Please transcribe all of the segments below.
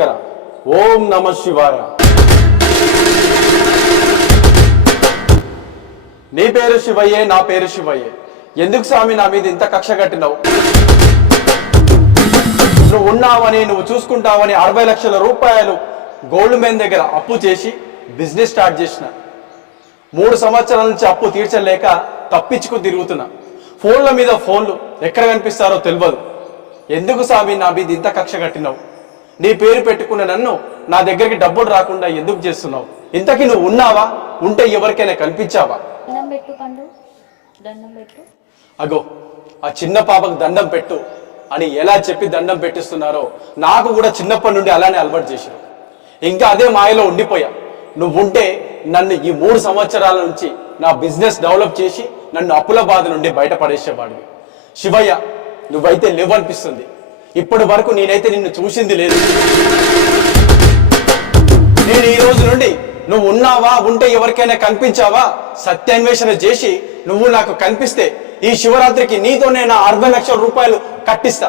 శంకర. ఓం నమ శివాయ. నీ పేరు శివయ్యే, నా పేరు శివయ్యే. ఎందుకు స్వామి నా మీద ఇంత కక్ష కట్టినావు? నువ్వు ఉన్నావని, నువ్వు చూసుకుంటావని 60 లక్షల రూపాయలు గోల్డ్ మ్యాన్ దగ్గర అప్పు చేసి బిజినెస్ స్టార్ట్ చేసిన. 3 సంవత్సరాల నుంచి అప్పు తీర్చలేక తప్పించుకు తిరుగుతున్నా. ఫోన్ల మీద ఫోన్లు ఎక్కడ కనిపిస్తారో తెలియదు. ఎందుకు స్వామి నా మీద ఇంత కక్ష కట్టినావు? నీ పేరు పెట్టుకున్న నన్ను నా దగ్గరికి డబ్బులు రాకుండా ఎందుకు చేస్తున్నావు? ఇంతకీ నువ్వు ఉన్నావా? ఉంటే ఎవరికైనా కనిపించావా? అగో ఆ చిన్న పాపకు దండం పెట్టు అని ఎలా చెప్పి దండం పెట్టిస్తున్నారో నాకు కూడా చిన్నప్పటి నుండి అలానే అలవాటు చేశారు. ఇంకా అదే మాయలో ఉండిపోయా. నువ్వుంటే నన్ను ఈ 3 సంవత్సరాల నుంచి నా బిజినెస్ డెవలప్ చేసి నన్ను అప్పుల బాధ నుండి బయటపడేసేవాడివి. శివయ్య, నువ్వైతే లేవనిపిస్తుంది. ఇప్పటి వరకు నేనైతే నిన్ను చూసింది లేదు. నేను ఈ రోజు నుండి నువ్వు ఉన్నావా, ఉంటే ఎవరికైనా కనిపించావా సత్యాన్వేషణ చేసి నువ్వు నాకు కనిపిస్తే ఈ శివరాత్రికి నీతోనే నా 60 లక్షల రూపాయలు కట్టిస్తా.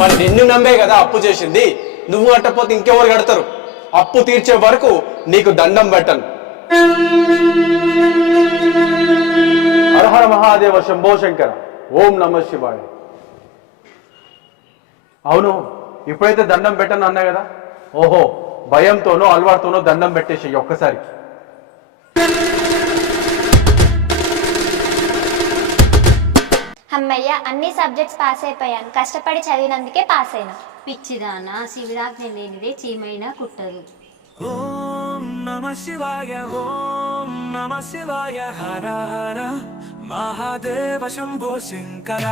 మరి నిన్ను నమ్మే కదా అప్పు చేసింది. నువ్వు కట్టకపోతే ఇంకెవరు కడతారు? అప్పు తీర్చే వరకు నీకు దండం పెట్టను. హర హర మహాదేవ శంభో శంకర. ఓం నమ శివాయ. అవును, ఇప్పుడైతే దండం పెట్టను అన్నా కదా. ఓహో, భయంతోనో అలవాటుతోనో దండం పెట్టేసి ఒక్కసారికి. అమ్మయ్య, అన్ని సబ్జెక్ట్స్ పాస్ అయిపోయాను. కష్టపడి చదివినందుకే పాస్ అయినా. పిచ్చిదానా, శివరాత్రి లేనిదే చీమైనా కుట్టదు. ఓం నమ శివాయ, ఓం నమ శివాయ. హర హర మహాదేవ శంభో శంకర.